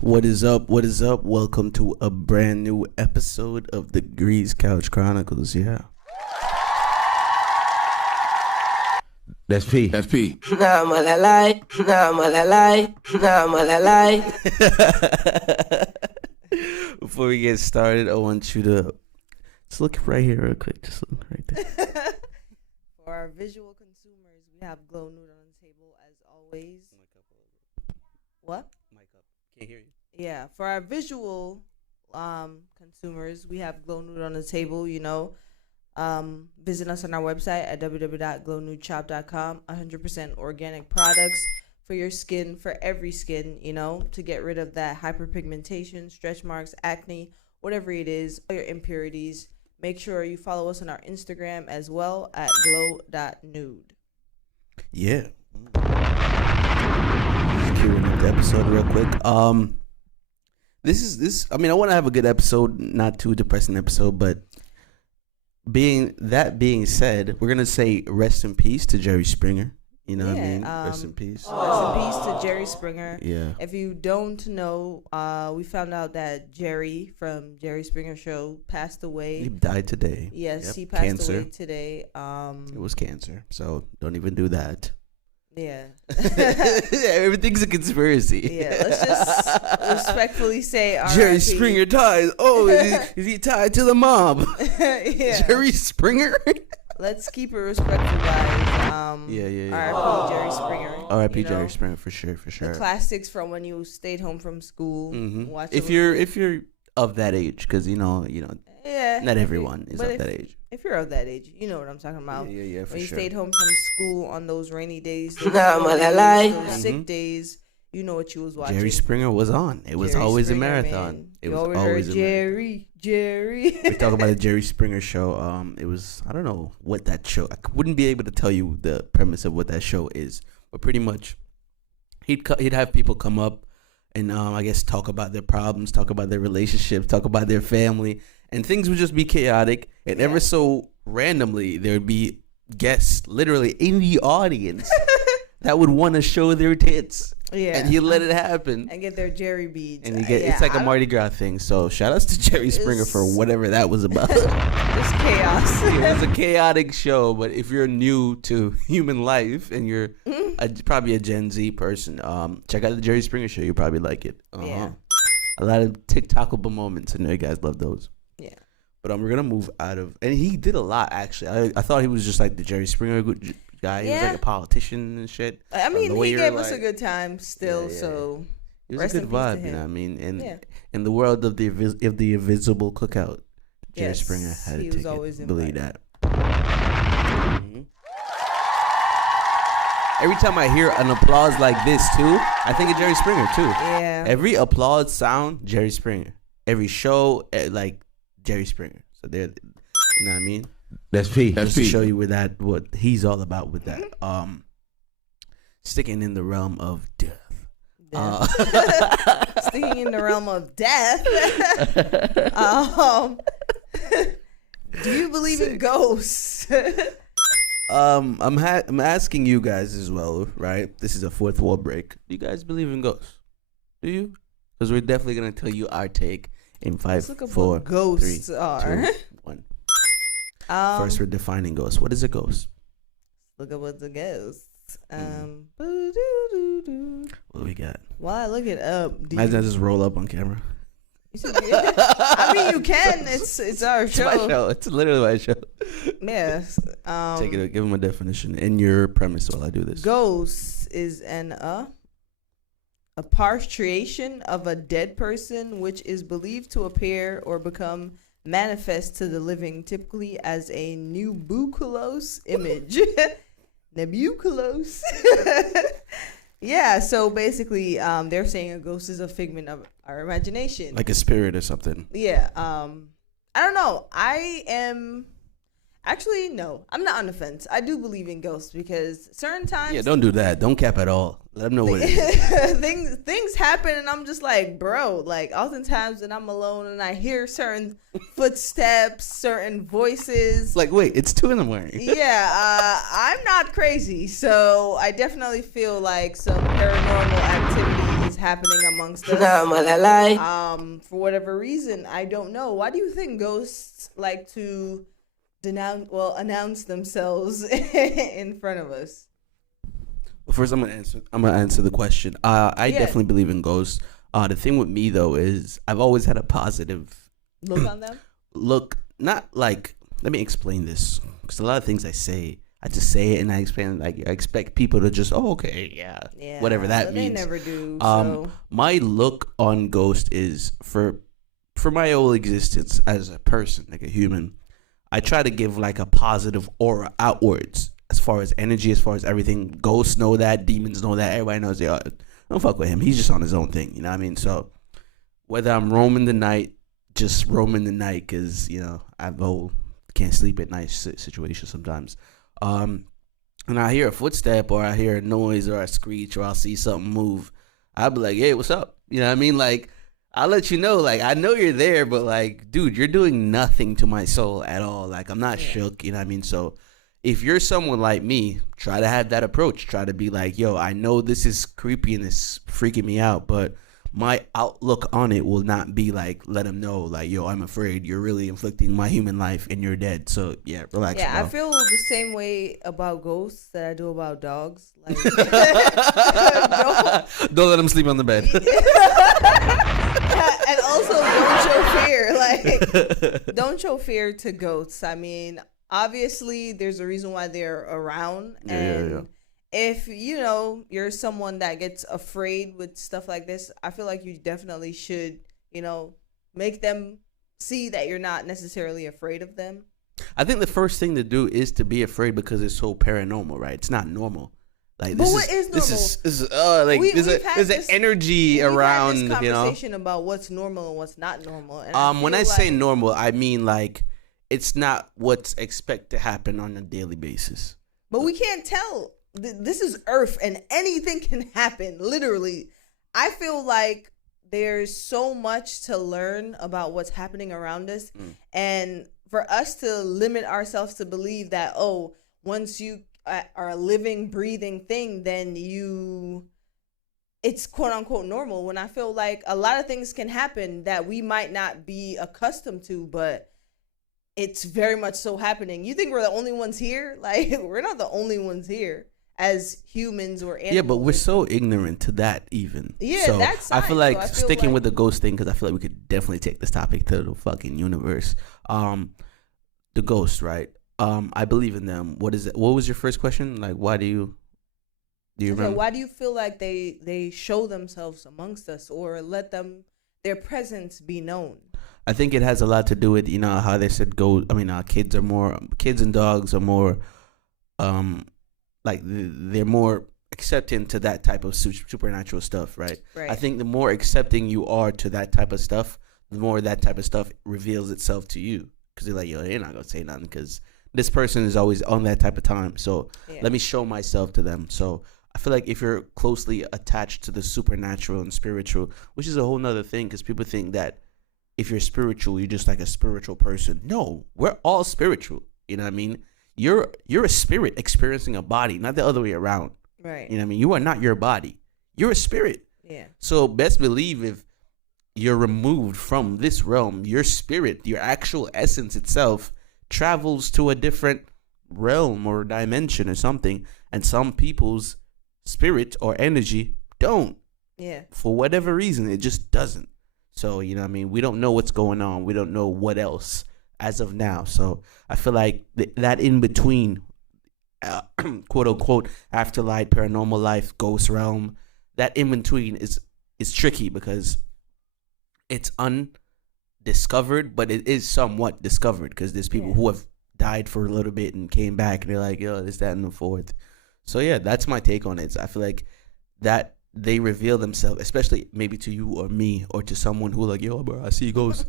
What is up? What is up? Welcome to a brand new episode of the Grease Couch Chronicles. Yeah. That's P. That's P. Nah, malalai. Nah, malalai. Nah, malalai. Before we get started, I want you to just look right here real quick. Just look right there. For our visual consumers, we have Glow Nude on the table as always. What? Mic up. Can't hear you. Yeah, for our visual consumers, we have Glow Nude on the table, you know. Visit us on our website at www.glownudeshop.com. 100% organic products for your skin, for every skin, you know, to get rid of that hyperpigmentation, stretch marks, acne, whatever it is, all your impurities. Make sure you follow us on our Instagram as well at glow.nude. Yeah. Just queuing up the episode real quick. I want to have a good episode, not too depressing episode, but being said, we're gonna say rest in peace to Jerry Springer. You know what I mean? Rest in peace. Rest in peace to Jerry Springer. Yeah. If you don't know, we found out that Jerry from Jerry Springer Show passed away. He died today. Yes, Yep. he passed Cancer. away today. It was cancer, so don't even do that. Yeah. Everything's a conspiracy. Yeah, let's just respectfully say R.I.P. Jerry Springer died. Oh, is he tied to the mob? Yeah. Jerry Springer? Let's keep it respectful, guys. Yeah. R.I.P. Jerry Springer. R.I.P. you know? Jerry Springer for sure. The classics from when you stayed home from school. Mm-hmm. Watch if you're of that age, because you know, yeah, not everyone is of that age. If you're of that age, you know what I'm talking about. Yeah, for when you sure. stayed home from school on those rainy days, those, Nah, malalai. those sick days, you know what you was watching. Jerry Springer was on. It was Jerry always Springer, a marathon. man. It You was always always heard a marathon. Jerry. We talk about the Jerry Springer show. It was, I don't know what that show. I wouldn't be able to tell you the premise of what that show is, but pretty much, he'd have people come up and I guess talk about their problems, talk about their relationships, talk about their family, and things would just be chaotic. And ever so randomly, there would be guests literally in the audience that would want to show their tits. Yeah. And he'd let it happen. And get their Jerry beads. And it's like a Mardi Gras thing. So shout outs to Jerry Springer for whatever that was about. Just chaos. It was a chaotic show, but if you're new to human life and you're probably a Gen Z person, check out the Jerry Springer show. You'll probably like it. Yeah. A lot of TikTokable moments. I know you guys love those. Yeah. But we're gonna move out of, and he did a lot actually. I thought he was just like the Jerry Springer guy. He was like a politician and shit. I mean, he gave us a good time still. So it was rest a good in peace to vibe, you him. know what I mean? And in the world of the invisible cookout, Jerry Yes, Springer had a he was ticket. always Believe invited. that. Mhm. Every time I hear an applause like this too, I think of Jerry Springer too. Yeah. Every applause sound, Jerry Springer. Every show, like Jerry Springer. So they're, you know what I mean? That's P. That's Just to P. show you what he's all about with that. Sticking in the realm of death. Sticking in the realm of death. Do you believe in ghosts? I'm asking you guys as well, right? This is a fourth wall break. Do you guys believe in ghosts? Do you? Because we're definitely gonna tell you our take in 5, Look up 4, what ghosts 3, are. 2, 1. First, we're defining ghosts. What is a ghost? Look at what the ghosts. What do we got? While I look it up, Imagine I just roll up on camera. I mean, you can. It's our It's show. my show. It's literally my show. Yes. Take it. Give them a definition in your premise while I do this. Ghosts is a partiation of a dead person which is believed to appear or become manifest to the living, typically as a nubuculous image. Nebuculous. Yeah, so basically they're saying a ghost is a figment of our imagination. Like a spirit or something. Yeah. I don't know. I am Actually, no, I'm not on the fence. I do believe in ghosts because certain times. Yeah, don't do that. Don't cap at all. Let them know what it is. things happen, and I'm just like, bro. Like, oftentimes when I'm alone and I hear certain footsteps, certain voices. Like, wait, it's 2 a.m. Yeah, I'm not crazy, so I definitely feel like some paranormal activity is happening amongst us. For whatever reason, I don't know. Why do you think ghosts like to announce themselves in front of us? Well, first, I'm gonna answer the question. I definitely believe in ghosts. The thing with me though is I've always had a positive look on them. Not like. Let me explain this, because a lot of things I just say it and I explain. Like, I expect people to just, okay, yeah, whatever that means. They never do. So. My look on ghost is for my whole existence as a person, like a human. I try to give like a positive aura outwards as far as energy, as far as everything. Ghosts know that, demons know that, everybody knows. Don't fuck with him. He's just on his own thing. You know what I mean? So whether I'm roaming the night, just roaming the night, because I have a whole can't sleep at night situation sometimes. And I hear a footstep or I hear a noise or a screech or I'll see something move. I'll be like, hey, what's up? You know what I mean? Like, I'll let you know, like, I know you're there, but like, dude, you're doing nothing to my soul at all. Like, I'm not shook, you know what I mean? So if you're someone like me, try to have that approach. Try to be like, yo, I know this is creepy and it's freaking me out, but my outlook on it will not be like, let them know, like, yo, I'm afraid you're really inflicting my human life and you're dead. So yeah, relax. Yeah, bro. I feel the same way about ghosts that I do about dogs. Like, don't let them sleep on the bed. And also, don't show fear. Like, don't show fear to ghosts. I mean, obviously, there's a reason why they're around, and if you're someone that gets afraid with stuff like this, I feel like you definitely should, make them see that you're not necessarily afraid of them. I think the first thing to do is to be afraid because it's so paranormal, right? It's not normal. Like, this what is normal? This is there's an energy around, we've had this conversation about what's normal and what's not normal. And when I say normal, I mean like it's not what's expected to happen on a daily basis. But we can't tell. This is Earth, and anything can happen. Literally, I feel like there's so much to learn about what's happening around us, and for us to limit ourselves to believe that once you are a living, breathing thing, then it's quote unquote normal. When I feel like a lot of things can happen that we might not be accustomed to, but it's very much so happening. You think we're the only ones here? Like, we're not the only ones here as humans or animals. Yeah, but we're so ignorant to that even. Yeah, so that's science. I feel like sticking with the ghost thing, because I feel like we could definitely take this topic to the fucking universe. The ghosts, right? I believe in them. What is it? What was your first question? Like, why do you remember? Why do you feel like they show themselves amongst us or let their presence be known? I think it has a lot to do with how they said kids and dogs are more like they're more accepting to that type of supernatural stuff, right? I think the more accepting you are to that type of stuff, the more that type of stuff reveals itself to you, because they're like, yo, they're not gonna say nothing because this person is always on that type of time, so let me show myself to them. So I feel like if you're closely attached to the supernatural and spiritual, which is a whole nother thing, because people think that if you're spiritual, you're just like a spiritual person. No, we're all spiritual. You know what I mean? You're a spirit experiencing a body, not the other way around. Right. You know what I mean? You are not your body. You're a spirit. Yeah. So best believe if you're removed from this realm, your spirit, your actual essence itself, travels to a different realm or dimension or something, and some people's spirit or energy don't. Yeah. For whatever reason, it just doesn't. So, you know what I mean? We don't know what's going on. We don't know what else as of now. So I feel like that in between, quote unquote, afterlife, paranormal life, ghost realm, that in between is tricky because it's undiscovered, but it is somewhat discovered because there's people who have died for a little bit and came back and they're like, yo, this, that, and the fourth. So yeah, that's my take on it. So I feel like that they reveal themselves, especially maybe to you or me or to someone who like, yo, bro, I see ghosts.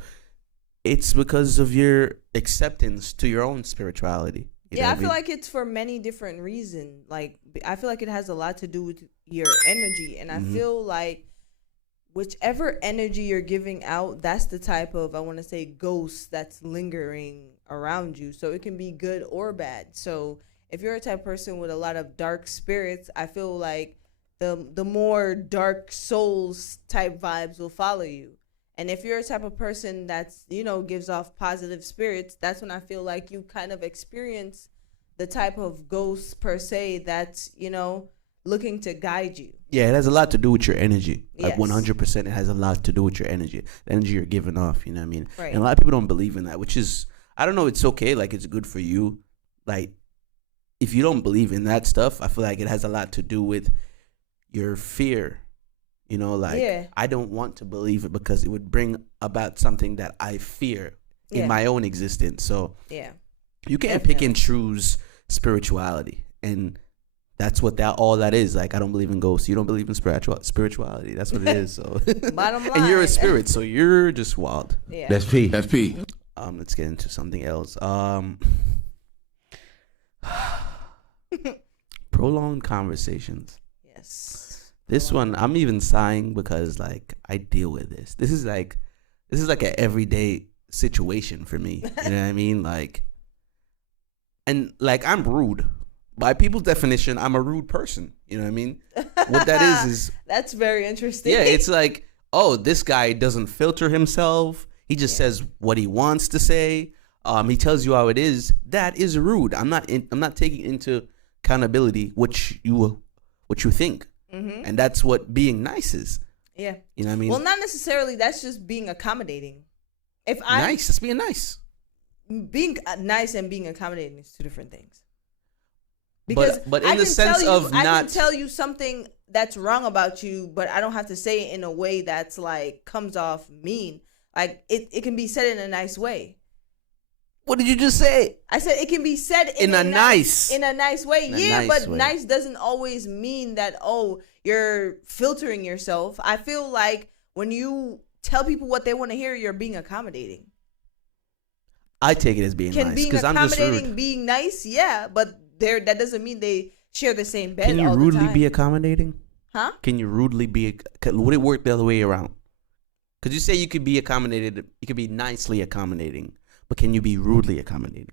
It's because of your acceptance to your own spirituality. You know Yeah, I what feel mean? like it's for many different reasons. Like, I feel like it has a lot to do with your energy. And I feel like whichever energy you're giving out, that's the type of, I want to say, ghost that's lingering around you. So it can be good or bad. So if you're a type of person with a lot of dark spirits, I feel like the more dark souls type vibes will follow you. And if you're a type of person that's, gives off positive spirits, that's when I feel like you kind of experience the type of ghost per se that's, looking to guide you. Yeah, it has a lot to do with your energy. Like Yes. 100%, it has a lot to do with your energy. The energy you're giving off, you know what I mean? Right. And a lot of people don't believe in that, which is, I don't know, it's okay. Like, it's good for you. Like, if you don't believe in that stuff, I feel like it has a lot to do with your fear. Yeah. I don't want to believe it because it would bring about something that I fear in Yeah. my own existence. So Yeah. you can't pick and choose spirituality. And that's what all that is. Like, I don't believe in ghosts. You don't believe in spirituality. That's what it is. So Bottom line. and you're a spirit, so you're just wild. Yeah. That's P. That's P. Let's get into something else. Prolonged conversations. Yes. This one, I'm even sighing because like I deal with this. This is like an everyday situation for me. You know what I mean? Like, and like I'm rude. By people's definition, I'm a rude person. You know what I mean? What that is That's very interesting. yeah, it's like, oh, this guy doesn't filter himself. He just says what he wants to say. He tells you how it is. That is rude. I'm not taking into accountability what you think. And that's what being nice is. Yeah. You know what I mean? Well, not necessarily. That's just being accommodating. If I'm Nice. That's being nice. being nice and being accommodating is two different things. But in I the can sense tell you, of I not can tell you something that's wrong about you, but I don't have to say it in a way that's like comes off mean. Like it can be said in a nice way. What did you just say? I said it can be said In a nice way. In a Yeah, nice but way. nice doesn't always mean that, oh, you're filtering yourself. I feel like when you tell people what they want to hear, you're being accommodating. I take it as being Can nice being because I'm just accommodating rude. being nice? Yeah, but that doesn't mean they share the same bed. Can you all rudely the time. be accommodating? Huh? Can you rudely be? Would it work the other way around? Because you say you could be accommodated, you could be nicely accommodating, but can you be rudely accommodating?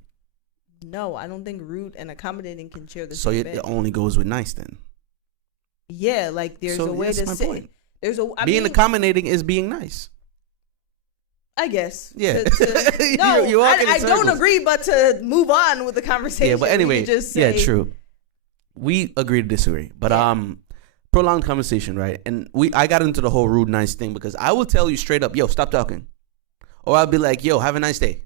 No, I don't think rude and accommodating can share the So same it bed. only goes with nice then. Yeah, like there's So a way that's to my say. point. There's a. I Being mean, accommodating is being nice. I guess. Yeah. No, You're walking in I don't circles. agree, but to move on with the conversation. Yeah, but we anyway, can just yeah, say, true. We agree to disagree, but Yeah. prolonged conversation, right? And I got into the whole rude nice thing because I will tell you straight up, yo, stop talking, or I'll be like, yo, have a nice day,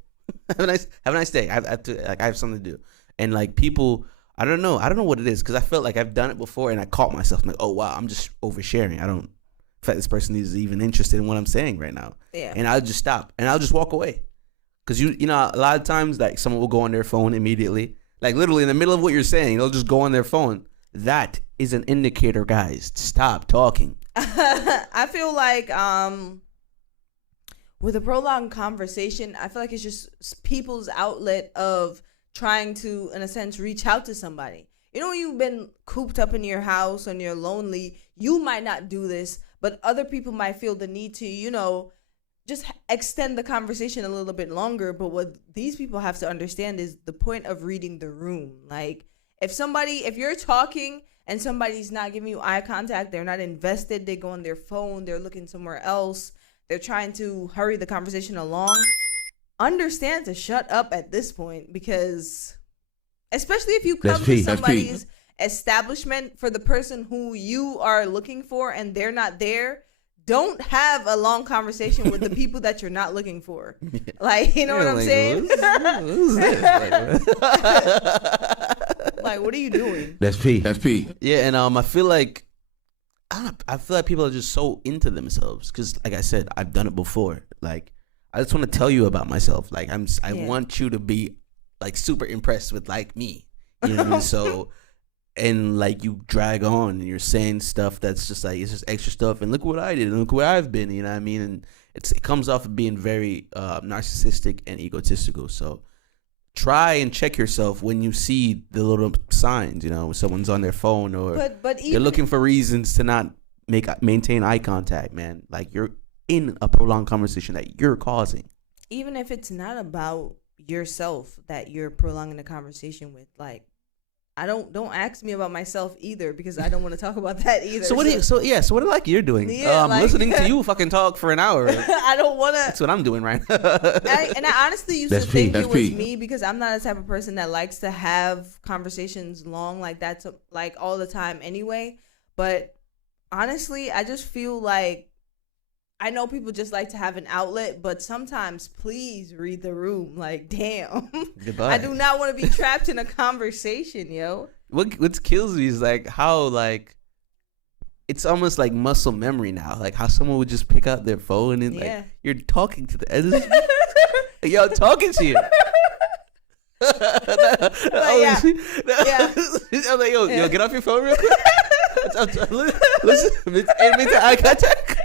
have a nice day. I have something to do, and like people, I don't know what it is because I felt like I've done it before and I caught myself I'm like, oh wow, I'm just oversharing. I don't. In fact, this person is even interested in what I'm saying right now. Yeah. And I'll just stop and I'll just walk away. Because you know, a lot of times like someone will go on their phone immediately. Like literally in the middle of what you're saying, they'll just go on their phone. That is an indicator, guys. Stop talking. I feel like with a prolonged conversation, I feel like it's just people's outlet of trying to, in a sense, reach out to somebody. You know, when you've been cooped up in your house and you're lonely, you might not do this, but other people might feel the need to, you know, just extend the conversation a little bit longer. But what these people have to understand is the point of reading the room. Like if you're talking and somebody's not giving you eye contact, they're not invested, they go on their phone, they're looking somewhere else, they're trying to hurry the conversation along, understand to shut up at this point, because especially if you come to somebody's establishment for the person who you are looking for and they're not there, don't have a long conversation with the people that you're not looking for. Like, you know what I'm saying? Like, what are you doing? That's P. That's P. Yeah, and I feel like I feel like people are just so into themselves because, like I said, I've done it before. Like, I just want to tell you about myself. Like, I want you to be like super impressed with like me. You know what I mean? So. And like you drag on and you're saying stuff that's just like it's just extra stuff and look what I did and look where I've been, you know what I mean? it comes off of being very narcissistic and egotistical. So try and check yourself when you see the little signs, you know, when someone's on their phone or but even, they're looking for reasons to not maintain eye contact, man. Like you're in a prolonged conversation that you're causing. even if it's not about yourself that you're prolonging the conversation with, like, don't ask me about myself either, because I don't want to talk about that either. So what like you're doing? Yeah, like, listening to you fucking talk for an hour. I don't want to. That's what I'm doing right now. I honestly used That's to think Pete. it was me, because I'm not the type of person that likes to have conversations long like that, like all the time anyway. But honestly, I just feel like, I know people just like to have an outlet, but sometimes please read the room. Like, damn. Goodbye. I do not want to be trapped in a conversation, yo. What kills me is like how like it's almost like muscle memory now. Like how someone would just pick out their phone and Yeah. like you're talking to the yo, I'm talking to you. Yeah. I'm like, yo, get off your phone real quick. Listen, make eye contact.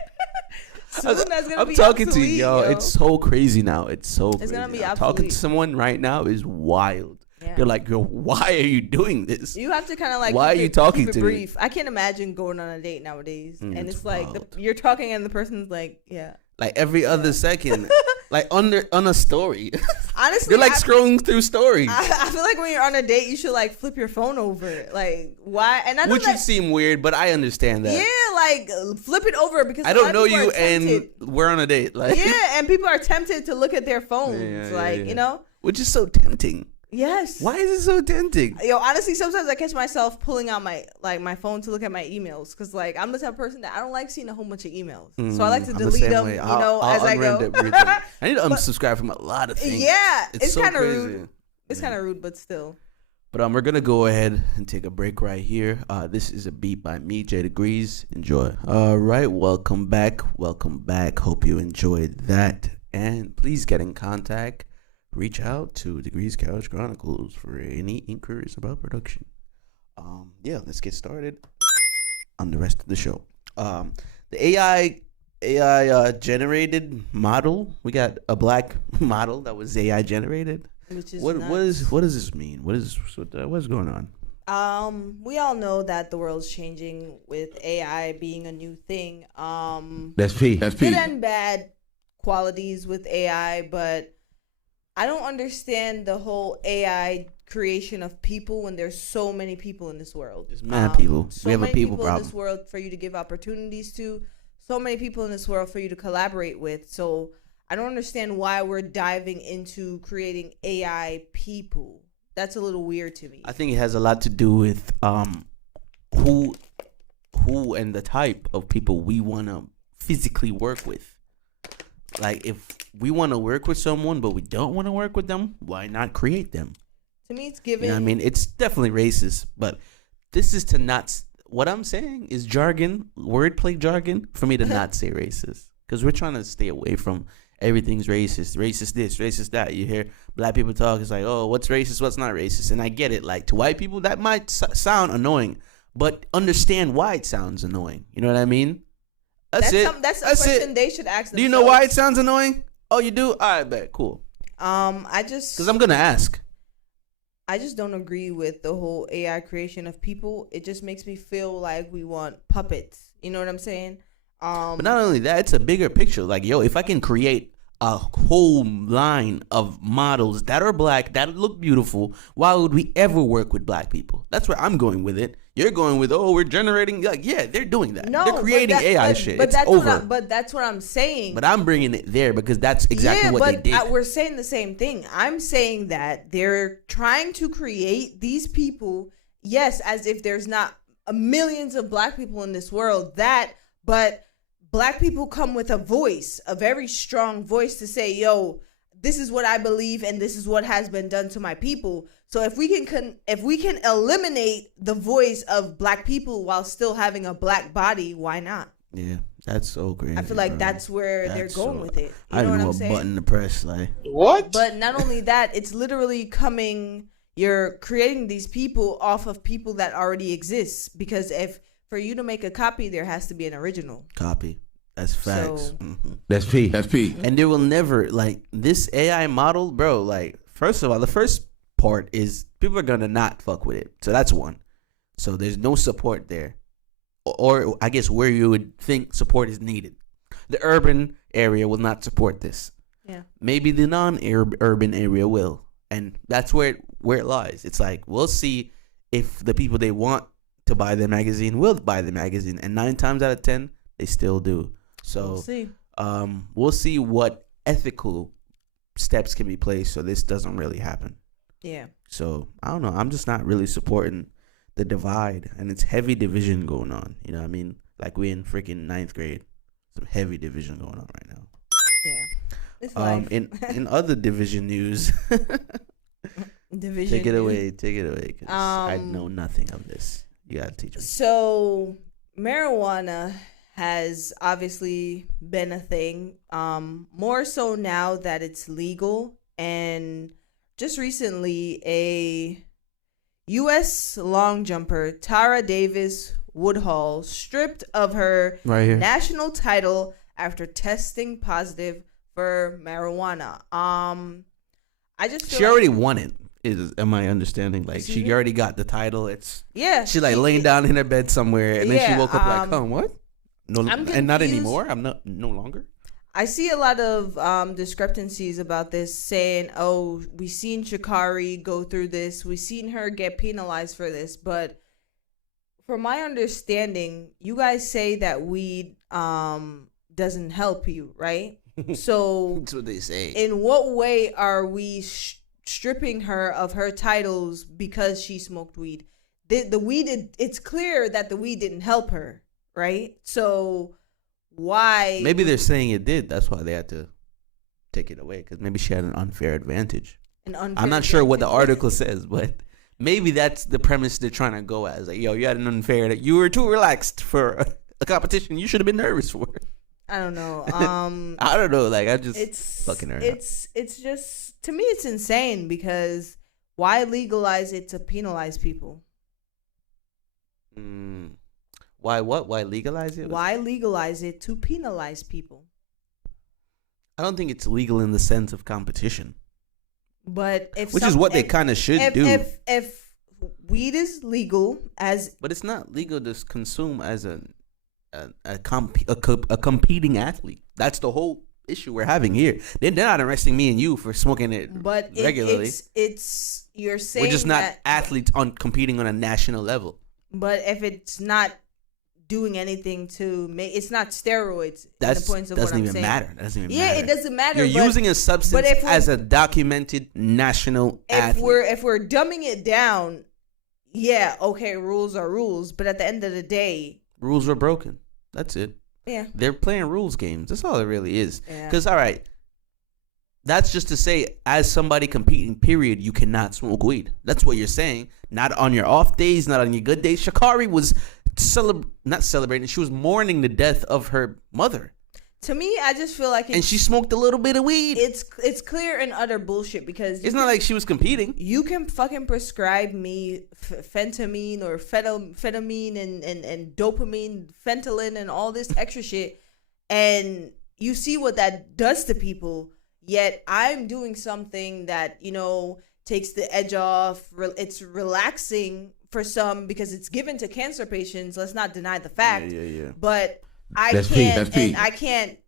Soon that's gonna I'm be talking obsolete, to you, yo. It's so crazy now. It's so crazy. gonna be now. obsolete. Talking to someone right now is wild. Yeah. They're like, yo, why are you doing this? You have to kind of like, Why are you talking keep it to me? brief. I can't imagine going on a date nowadays, and it's it's like wild. you're talking and the person's like, yeah. Like every other second, like on a story. Honestly, You're like scrolling through stories, I feel like when you're on a date, you should like flip your phone over. Like, why? And I know which that, would seem weird, but I understand that. yeah, like flip it over, because I a lot don't of know people you, are tempted. and we're on a date. Like, Yeah, and people are tempted to look at their phones, Yeah, you know. which is so tempting. Yes. Why is it so tempting? Yo, honestly, sometimes I catch myself pulling out my phone to look at my emails, because like I'm the type of person that I don't like seeing a whole bunch of emails, so I like to I'm the delete same them, way. as I go. everything. I need to unsubscribe from a lot of things. Yeah, it's so kind of crazy. rude. It's kind of rude, but still. But we're gonna go ahead and take a break right here. This is a beat by me, J Degrees. Enjoy. All right, welcome back. Hope you enjoyed that, and please get in contact. Reach out to Degrees Couch Chronicles for any inquiries about production. Let's get started on the rest of the show. The AI generated model. We got a black model that was AI generated. Which is What nuts. does this mean? What's going on? We all know that the world's changing with AI being a new thing. That's Pete. Good and bad qualities with AI, but I don't understand the whole AI creation of people when there's so many people in this world. There's mad people. So We have a many people in problem. this world for you to give opportunities to. So many people in this world for you to collaborate with. So I don't understand why we're diving into creating AI people. That's a little weird to me. I think it has a lot to do with who and the type of people we want to physically work with. Like, if we want to work with someone but we don't want to work with them, why not create them? To me, it's given. You know what I mean? It's definitely racist, but this is to not. What I'm saying is jargon, wordplay jargon, for me to not say racist, because we're trying to stay away from everything's racist. Racist this, racist that. You hear black people talk, it's like, oh, what's racist, what's not racist, and I get it. Like, to white people, that might sound annoying, but understand why it sounds annoying. You know what I mean? That's it. That's a That's question it. they should ask themselves. Do you know why it sounds annoying? Oh, you do? All right, bet. Cool. Because I'm gonna ask. I just don't agree with the whole AI creation of people. It just makes me feel like we want puppets. You know what I'm saying? But not only that, it's a bigger picture. Like, yo, if I can create a whole line of models that are black, that look beautiful, why would we ever work with black people? That's where I'm going with it. You're going with, oh, we're generating. Like, yeah, they're doing that. No, they're creating AI shit. It's that's over. But that's what I'm saying. But I'm bringing it there because that's exactly what they did. We're saying the same thing. I'm saying that they're trying to create these people, yes, as if there's not millions of black people in this world, but black people come with a voice, a very strong voice to say, yo, this is what I believe and this is what has been done to my people. So if we can eliminate the voice of black people while still having a black body, why not? Yeah, that's so crazy. I feel like bro. that's where they're going with it. You I know don't what know I'm what saying? button to press. Like, What? But not only that, it's literally you're creating these people off of people that already exist. Because for you to make a copy, there has to be an original. copy. That's facts. So- That's P. That's P. And there will never, like, this AI model, bro, like, first of all, the first part is people are going to not fuck with it. So that's one. So there's no support there. Or I guess where you would think support is needed. The urban area will not support this. Yeah. Maybe the non-urban area will. And that's where it lies. It's like, we'll see if the people they want to buy the magazine will buy the magazine. And 9 times out of 10, they still do. So We'll see. We'll see what ethical steps can be placed so this doesn't really happen. Yeah. So I don't know. I'm just not really supporting the divide, and it's heavy division going on. You know what I mean? Like we in freaking 9th grade. Some heavy division going on right now. Yeah. It's life. In other division news, Division. take it away, because I know nothing of this. You gotta teach me. So marijuana has obviously been a thing, more so now that it's legal. And just recently, a U.S. long jumper, Tara Davis-Woodhall, stripped of her Right here. national title after testing positive for marijuana. I just feel She already won it. Am I understanding? Like Excuse she me? already got the title. yeah, She's like laying down in her bed somewhere, and then she Yeah, woke up like, "Oh, what? No, I'm and not confused. anymore. I'm no longer." I see a lot of discrepancies about this, saying, "Oh, we seen Sha'Carri go through this. We seen her get penalized for this." But from my understanding, you guys say that weed doesn't help you, right? So, That's what they say. in what way are we stripping her of her titles because she smoked weed? The weed, it's clear that the weed didn't help her, right? So why? Maybe they're saying it did. That's why they had to take it away, because maybe she had an unfair advantage. I'm not sure what the article says, but maybe that's the premise they're trying to go at. It's like, yo, you had an unfair, that you were too relaxed for a competition you should have been nervous for. I don't know. I don't know. Like, I just It's fucking her. It's just, to me, it's insane, because why legalize it to penalize people? Why what? Why legalize it? Why legalize it to penalize people? I don't think it's legal in the sense of competition, But if which is what they kind of should do. If weed is legal as But it's not legal to consume as a competing athlete. That's the whole issue we're having here. They're not arresting me and you for smoking it regularly. it's you're saying We're just not that, athletes on competing on a national level. But if it's not doing anything to make, it's not steroids. That the points of what doesn't I'm even saying. matter. That doesn't even Yeah, matter. it doesn't matter. You're using a substance if we're- as a documented national athlete. If we're dumbing it down, yeah, okay, rules are rules. But at the end of the day, Rules were broken. That's it. yeah, They're playing rules games. That's all it really is. Yeah. Because, all right, that's just to say, as somebody competing, period, you cannot smoke weed. That's what you're saying. Not on your off days, not on your good days. Sha'Carri was not celebrating. She was mourning the death of her mother. to me, I just feel like And she smoked a little bit of weed. it's clear and utter bullshit, because It's not like she was competing. you can fucking prescribe me phentamine or phenamine and dopamine, Fentanyl, and all this extra shit, and you see what that does to people. Yet I'm doing something that, takes the edge off. It's relaxing for some because it's given to cancer patients. Let's not deny the fact. Yeah. But I That's Pete. can't, That's Pete. and I can't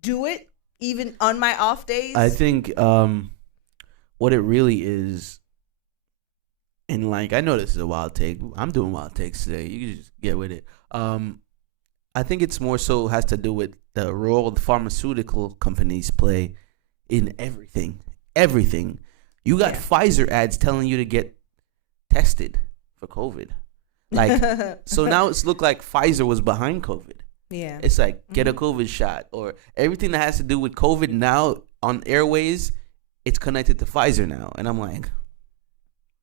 do it even on my off days. I think what it really is, and like, I know this is a wild take. I'm doing wild takes today. You can just get with it. I think it's more so has to do with the role the pharmaceutical companies play in everything. Everything. You got Pfizer ads telling you to get tested for COVID. Like, so now it's look like Pfizer was behind COVID. Yeah. It's like, get a COVID shot, or everything that has to do with COVID now on airways, it's connected to Pfizer now. And I'm like,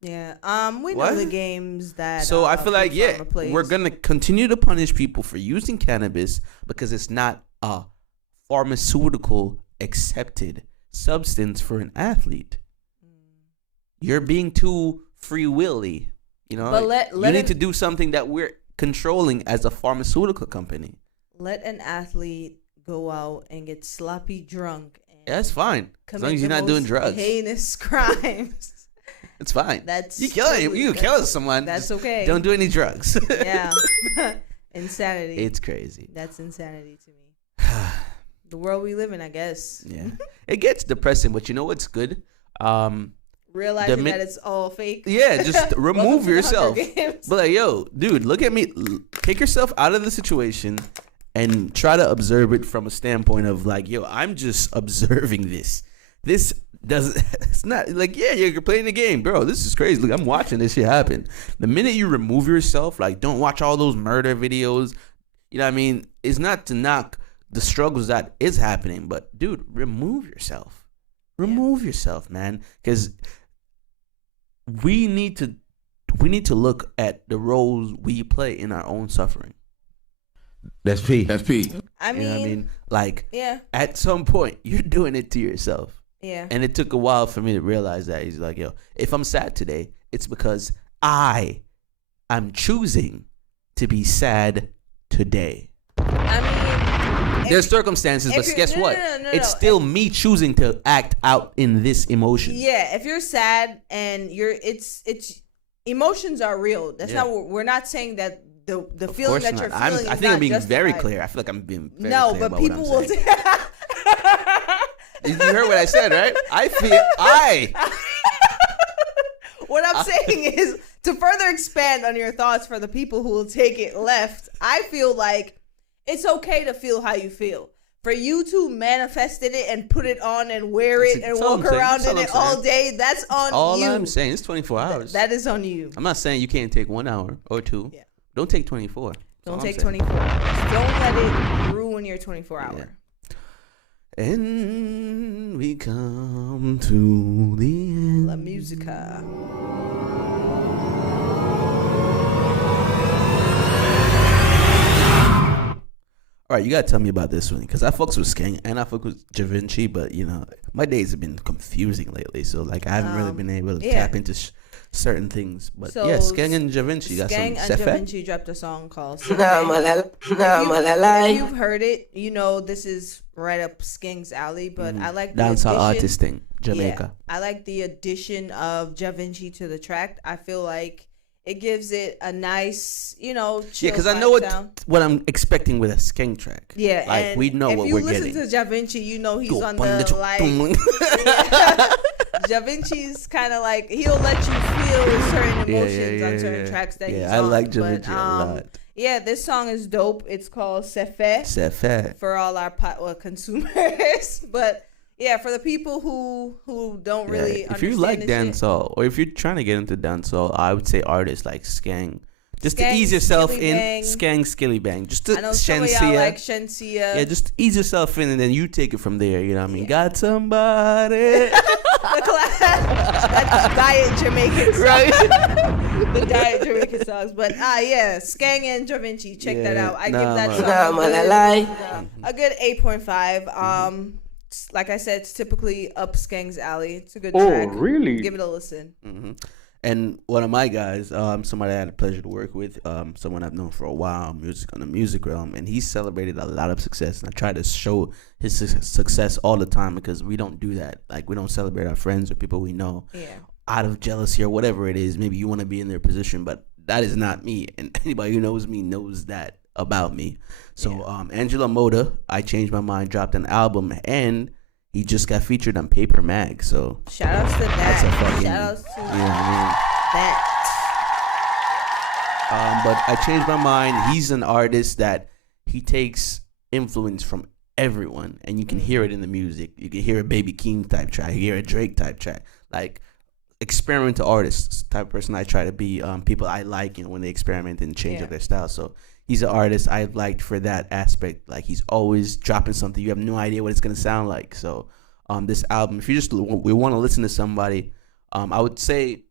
Yeah. We What? know the games that. so I feel like, Big yeah, Pharma plays. we're going to continue to punish people for using cannabis because it's not a pharmaceutical accepted substance for an athlete. You're being too free willy, But let you need him- to do something that we're controlling as a pharmaceutical company. Let an athlete go out and get sloppy drunk. And Yeah, that's fine. As long as you're commit not the doing most drugs. Heinous crimes. It's fine. That's you kill someone. That's just okay. Don't do any drugs. Yeah. Insanity. It's crazy. That's insanity to me. The world we live in, I guess. Yeah. It gets depressing, but you know what's good? Realizing that it's all fake. Yeah, just remove Welcome to the yourself. Hunger Games. But like, yo, dude, look at me. Take yourself out of the situation and try to observe it from a standpoint of like, yo, I'm just observing this. This doesn't, it's not like, yeah, you're playing the game, bro. This is crazy. Look, I'm watching this shit happen. The minute you remove yourself, like, don't watch all those murder videos. You know what I mean? It's not to knock the struggles that is happening, but dude, remove yourself. Remove yourself, man. Because we need to look at the roles we play in our own suffering. That's P. That's P. I mean, You know what I mean? Like, yeah. at some point, you're doing it to yourself. Yeah. And it took a while for me to realize that. He's like, yo, if I'm sad today, it's because I'm choosing to be sad today. I mean, There's circumstances, but guess what? No, it's still me choosing to act out in this emotion. Yeah, if you're sad and it's emotions are real. That's not what we're not saying that the feeling that you're feeling. I think I'm being very clear. I feel like I'm being very clear but about people what I'm will. saying. You heard what I said, right? What I'm saying is to further expand on your thoughts for the people who will take it left. I feel like it's okay to feel how you feel. For you to manifest it and put it on and wear it and walk around in it all day, that's on you. All I'm saying is 24 hours. That is on you. I'm not saying you can't take 1 hour or 2. Yeah. Don't take 24. Don't take 24 hours. Don't let it ruin your 24 hour. Yeah. And we come to the end. La Musica. All right, you gotta tell me about this one because I fucks with Skeng and I fuck with Jahvinci, but you know my days have been confusing lately, so like I haven't really been able to tap into certain things. But so yeah, Skeng and Jahvinci got some. Skeng and Seh Feh? Jahvinci dropped a song called Seh Feh. If you've heard it, you know this is right up Skeng's alley. But I like the Dancehall Artists addition. Skeng, Jamaica. Yeah, I like the addition of Jahvinci to the track. I feel like it gives it a nice, chill because I know sound. what I'm expecting with a Skeng track. Yeah, like and we know what we're getting. If you listen to Jahvinci, you know he's on the like. Jahvinci's kind of like he'll let you feel certain emotions on certain tracks that he's on. I like Jahvinci a lot. Yeah, this song is dope. It's called Seh Feh. Seh Feh. For all our consumers, but. Yeah, for the people who don't really understand if you like dancehall shit. or if you're trying to get into dancehall, I would say artists like Skeng. Just Skeng, to ease yourself Skilly in, Bang. Skeng, Skilly Bang. Just to I know some of y'all like Shensia. Yeah, just ease yourself in and then you take it from there. You know what I mean? Got somebody. That's diet Jamaican songs. Right? The diet Jamaican songs. But yeah, Skeng and Jahvinci. Check that out. I give that song a good 8.5. Like I said, it's typically up Skeng's alley. It's a good track. Oh, really? Give it a listen. Mm-hmm. And one of my guys, somebody I had the pleasure to work with, someone I've known for a while, on the music realm, and he celebrated a lot of success. And I try to show his success all the time because we don't do that. Like, we don't celebrate our friends or people we know out of jealousy or whatever it is. Maybe you want to be in their position, but that is not me. And anybody who knows me knows that about me. So Angelo Mota, I Changed My Mind, dropped an album, and he just got featured on Paper Mag. So shout outs to that. That's a fucking, shout outs to that. But I Changed My Mind. He's an artist that he takes influence from everyone, and you can hear it in the music. You can hear a Baby Keem type track. You hear a Drake type track. Like experimental artists type of person I try to be. People I like, when they experiment and change up their style. So he's an artist I liked for that aspect. Like he's always dropping something. You have no idea what it's gonna sound like. So this album, if you just we want to listen to somebody, I would say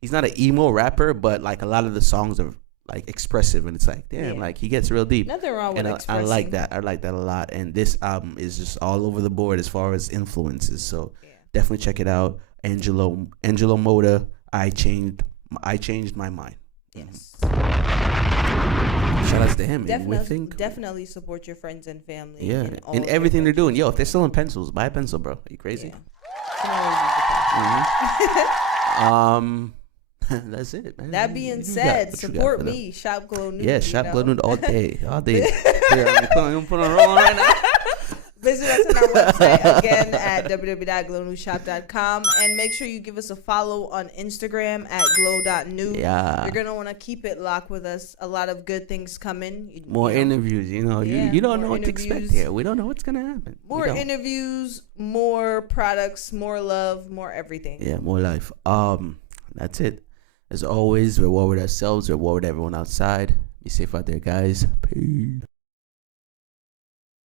he's not an emo rapper, but like a lot of the songs are like expressive, and it's like damn, like he gets real deep. Nothing wrong with expressing. I like that. I like that a lot. And this album is just all over the board as far as influences. So definitely check it out. Angelo Mota, I changed my mind. Yes. shout outs to him. And we Definitely, think, definitely support your friends and family. yeah, in all and of everything your they're doing. Yo, if they're selling pencils, buy a pencil, bro. Are you crazy? Yeah. That's it, man. That being What you said, got? What you got support for them? me, Shop Glow Nude. Yeah, Shop Glow Nude all day. All day. I'm put on rolling right now. Visit us on our website again at www.glownewshop.com, and make sure you give us a follow on Instagram at glow.nude. Yeah. You're going to want to keep it locked with us. A lot of good things coming. More interviews, Yeah, you don't more know what to expect interviews. here. We don't know what's gonna happen. More interviews, more products, more love, more everything. Yeah, more life. That's it. As always, reward ourselves, reward everyone outside. Be safe out there, guys. Peace.